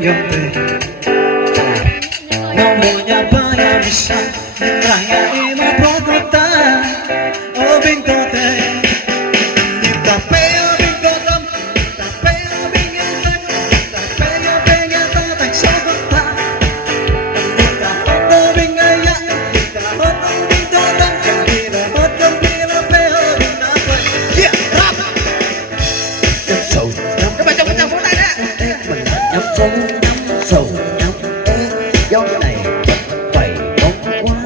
yote Namonya paya bisa Raya ima prokota O bintote Nita peo bintotam Nita peo bingyatan Nita peo bingyatan Tak sokota Nita hoto bingaya Nita hoto bintotam Gembira peo bintotam Yeah, rap Nhắm sầu Các bạn trong phút này nè Nhắm sầu nhắm gió này phải bóng quá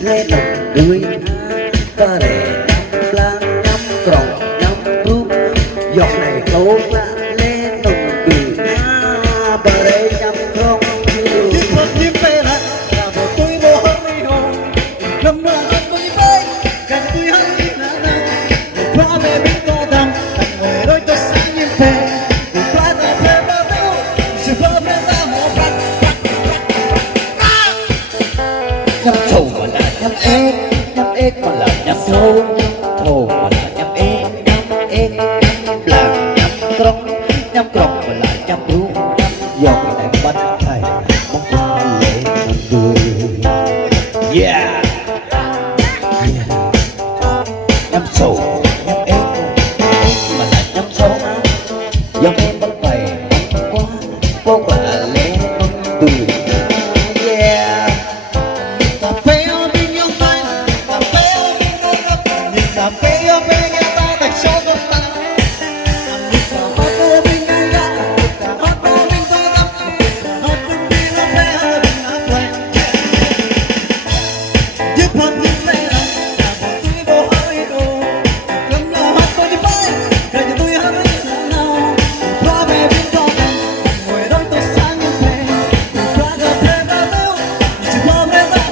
lên lòng tươi ta để nhắm lan nhắm tròn nhắm thuốc giọt này tốt lạ lên lòng tươi ta để nhắm không chim phê lại là một tôi bố hơi hồn cầm mơ hơn tôi với gần tôi hơi là nào qua về biết có đằng thành người đôi tôi sáng như phê qua ta phê bao đâu sự phơ phê ta hộ phạt nhắm sầu mà là nhắm ếch mà là nhắm sâu thồ mà là nhắm ếch là nhắm còng mà là nhắm rú giọt này bắt thầy mong con lệ nằm cười yeah nhắm sầu nhắm ếch mà là nhắm sâu giọt em bắt thầy quá vô quả lệ nằm cười yeah cà phê ở bên nhau tay cà phê ở bên nhau gấp nhìn cà phê ở bên nhau ta tại sao không ta nhìn cà hot ở bên nhau gấp cà hot ở bên tôi gấp hot bên đi cà phê ở bên nhau play giúp hot giúp play là bọn tôi bố hơi đồ cầm là hot tôi đi bay cả nhà tôi hơi nào qua về bên cho mình ngồi đôi tôi sáng như thế qua cà phê bao lâu chỉ qua bên ta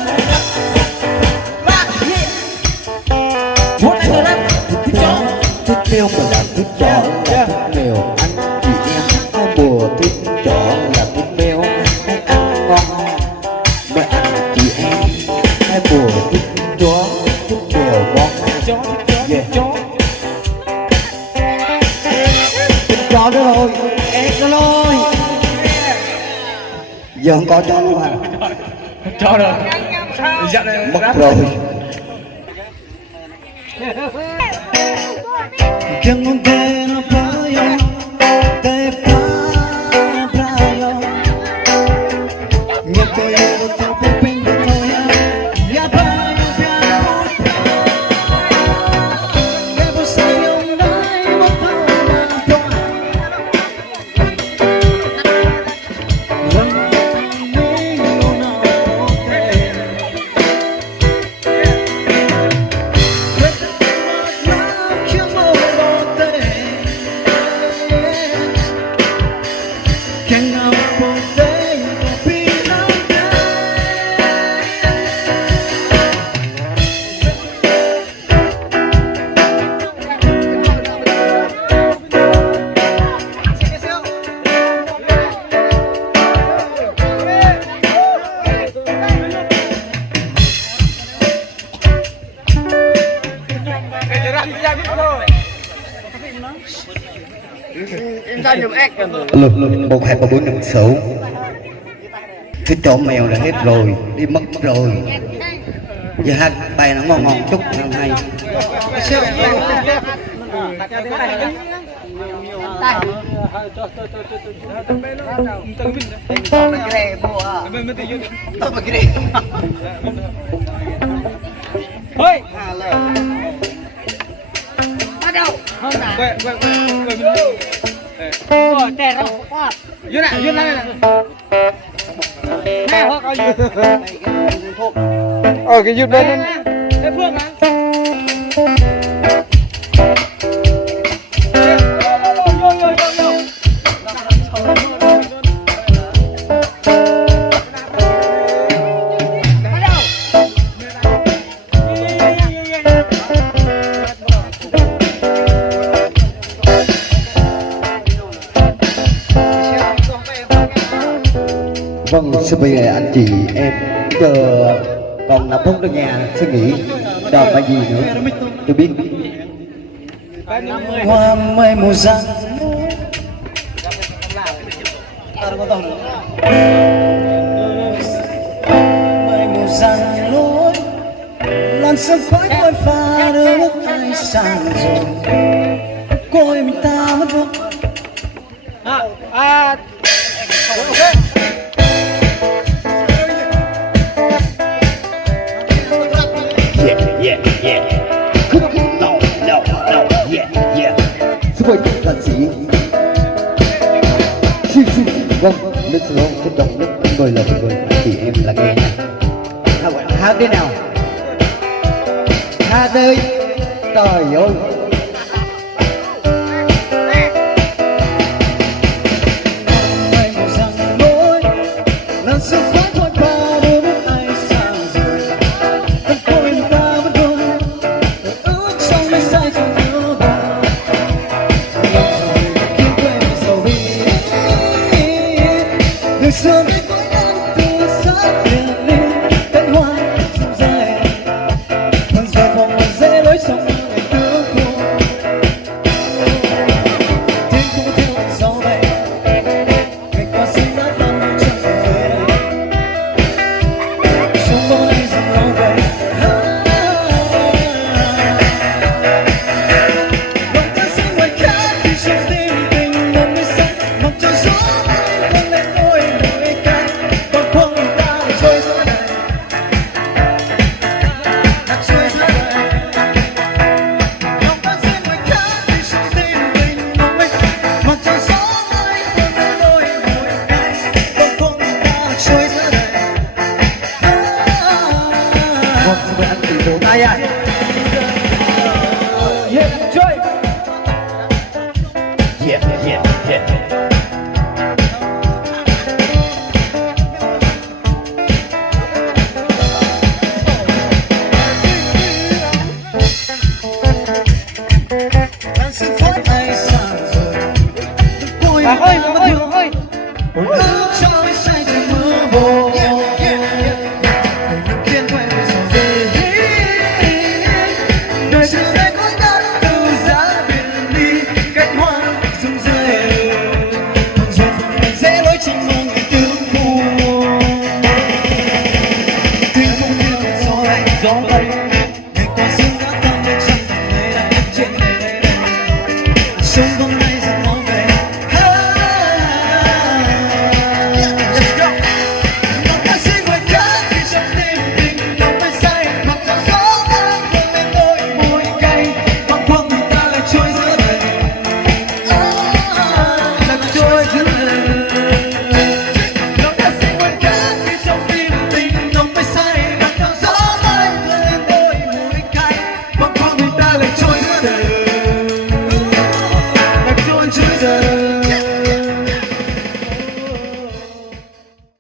thích mèo mà là thích chó là thích mèo anh chị em có bùa thích chó là thích mèo hay ăn ngon mà anh chị em hai bùa thích chó thích mèo ngon chó thích chó nữa thôi ép nó thôi giờ không có chó luôn à chó rồi mất rồi Yang mungkin apa yang tepayo Nyekoyo tapi pinggirnya ya bayo biar Nebo sayang dai matau Lực 1234 nằm xấu thích chó mèo là hết rồi đi mất rồi giờ hát bài nó ngon ngon chút năm hay bắt đầu trẻ rồi quá duyên này nè hoặc có duyên cái duyên đây cái phương á vâng xin bây giờ anh chị em giờ còn 5 phút nữa nhà suy nghĩ đọc bài gì nữa tôi biết hoa mây mùa răng ta đâu có tao nữa. Mây mù giăng lối làn sương khói phôi pha đưa bước ai sang rồi côi mình ta mất vô. Ok. Yeah. No, yeah. Super là gì? Vâng, nước sôi chất động nước 10 lần 10 thì em là nghe nha. Hát thế nào? Hát ơi, trời ơi. Mây mù giăng lối làn sương khói phôi pha đưa bước ai sang rồi vẫn côi mình ta vẫn thôi ước trong mấy sai trong nhớ buồn kiếm quên sầu bi người xưa mấy cuối năm từ sát liền đi cánh hoa rụng rơi vẫn dệt vào ngoài dễ lối sông ngày tương khô thiên cũng theo gió bay ngày qua sinh ra năm chẳng về đây sống có ai dần lâu về lòng ta sẽ ngoài khác khi trong tim tình một nơi xa mặc cho gió bay vang lên đôi môi cay còn không ta trôi ra đời ta trôi ra đời lòng ta sẽ ngoài khác khi trong tim tình một nơi xa mặc cho gió bay vang lên đôi môi cay còn không ta trôi ra đời. Vâng, xin mời anh chị vỗ tay ạ. Yeah, chơi. Yeah. Làn sương khói ai sang rồi côi Bà ơi,